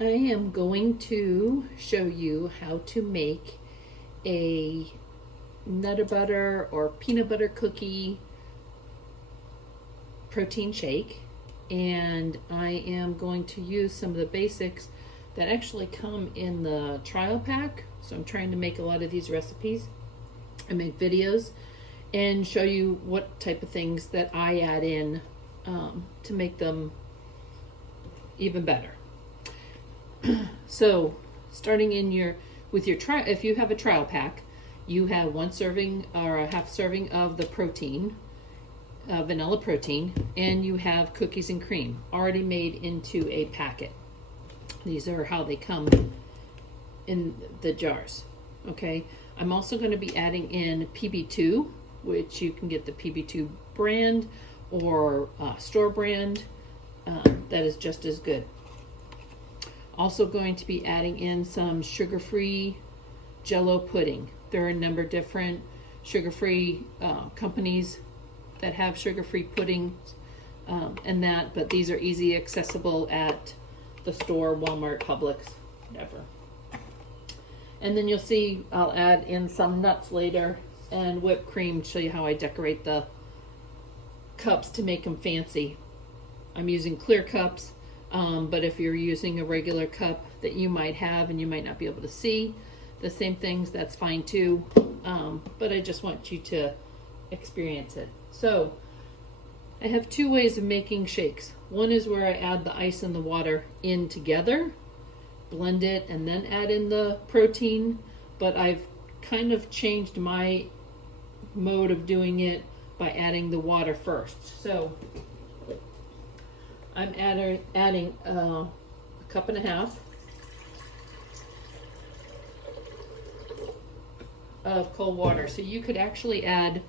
I am going to show you how to make a nutter butter or peanut butter cookie protein shake, and I am going to use some of the basics that actually come in the trial pack. So I'm trying to make a lot of these recipes and make videos and show you what type of things that I add in to make them even better. So starting in with your trial, if you have a trial pack, you have 1 serving or a half serving of the protein, vanilla protein, and you have cookies and cream already made into a packet. These are how they come in the jars. Okay, I'm also going to be adding in PB2, which you can get the PB2 brand or store brand. That is just as good. Also going to be adding in some sugar-free JellO pudding. There are a number of different sugar-free companies that have sugar-free pudding but these are easy accessible at the store, Walmart, Publix, whatever. And then you'll see I'll add in some nuts later and whipped cream, show you how I decorate the cups to make them fancy. I'm using clear cups, but if you're using a regular cup that you might have and you might not be able to see the same things, that's fine too. But I just want you to experience it. So I have 2 ways of making shakes. One is where I add the ice and the water in together, blend it, and then add in the protein. But I've kind of changed my mode of doing it by adding the water first. So I'm adding a cup and a half of cold water. So you could actually add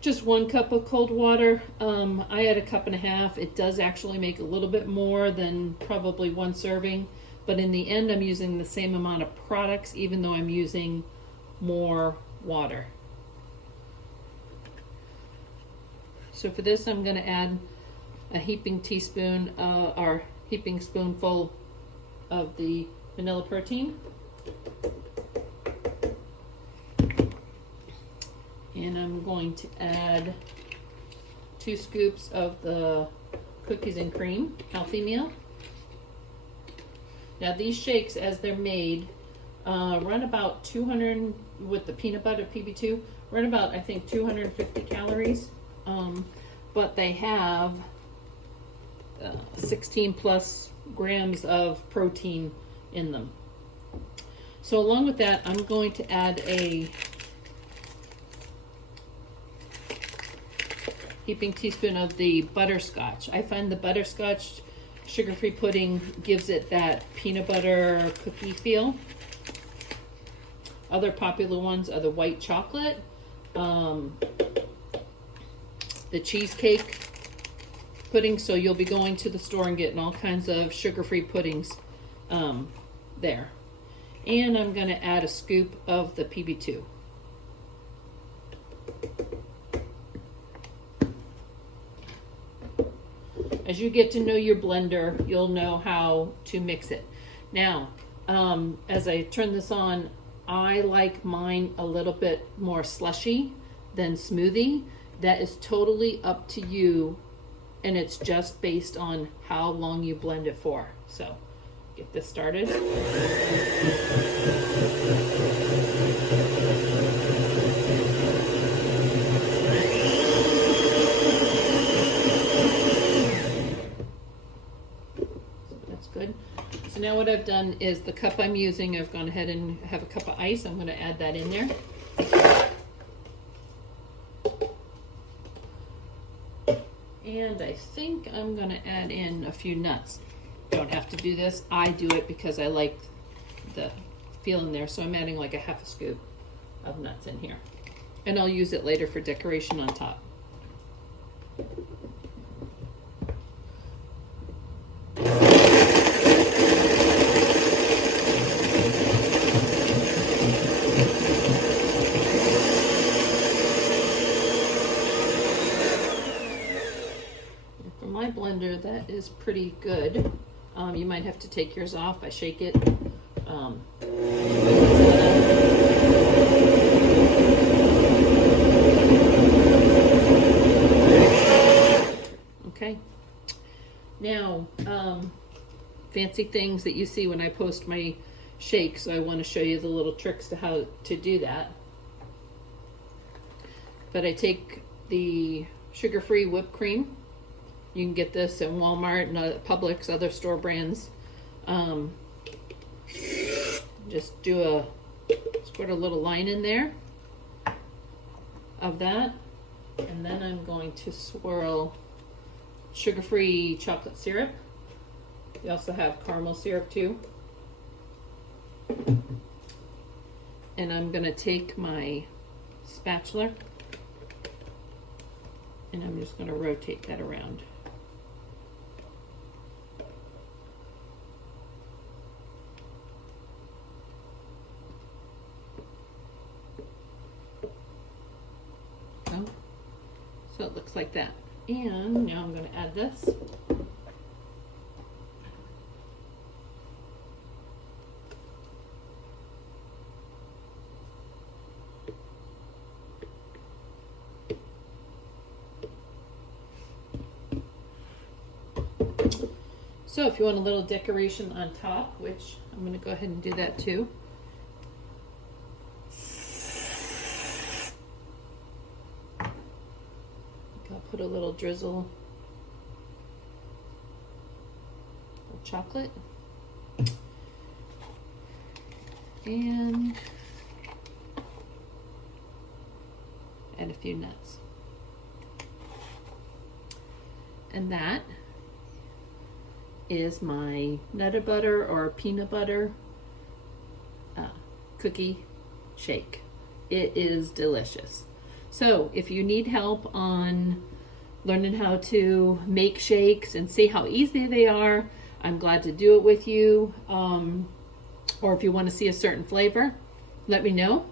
just 1 cup of cold water. I add a cup and a half. It does actually make a little bit more than probably 1 serving, but in the end I'm using the same amount of products even though I'm using more water. So for this I'm going to add a heaping teaspoon or heaping spoonful of the vanilla protein. And I'm going to add 2 scoops of the cookies and cream healthy meal. Now these shakes, as they're made, run about 200, with the peanut butter PB2, run about, I think, 250 calories. But they have 16 plus grams of protein in them. So along with that, I'm going to add a heaping teaspoon of the butterscotch. I find the butterscotch sugar-free pudding gives it that peanut butter cookie feel. Other popular ones are the white chocolate, the cheesecake pudding. So you'll be going to the store and getting all kinds of sugar-free puddings there. And I'm going to add a scoop of the PB2. As you get to know your blender, you'll know how to mix it. Now, as I turn this on, I like mine a little bit more slushy than smoothie. That is totally up to you, and it's just based on how long you blend it for. So, get this started. Good. So now what I've done is the cup I'm using, I've gone ahead and have a cup of ice. I'm going to add that in there. And I think I'm going to add in a few nuts. Don't have to do this. I do it because I like the feel in there. So I'm adding like a half a scoop of nuts in here. And I'll use it later for decoration on top. blender, that is pretty good. You might have to take yours off. I shake it. Okay. Now, fancy things that you see when I post my shake, so I want to show you the little tricks to how to do that. But I take the sugar-free whipped cream. You can get this in Walmart and Publix, other store brands. Just squirt a little line in there of that, and then I'm going to swirl sugar-free chocolate syrup. We also have caramel syrup too. And I'm going to take my spatula and I'm just going to rotate that around. So it looks like that. And now I'm going to add this. So if you want a little decoration on top, which I'm going to go ahead and do that too. I'll put a little drizzle of chocolate and add a few nuts. And that is my nutty butter or peanut butter cookie shake. It is delicious. So if you need help on learning how to make shakes and see how easy they are, I'm glad to do it with you. Or if you want to see a certain flavor, let me know.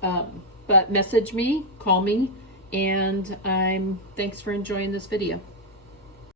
But message me, call me, and thanks for enjoying this video.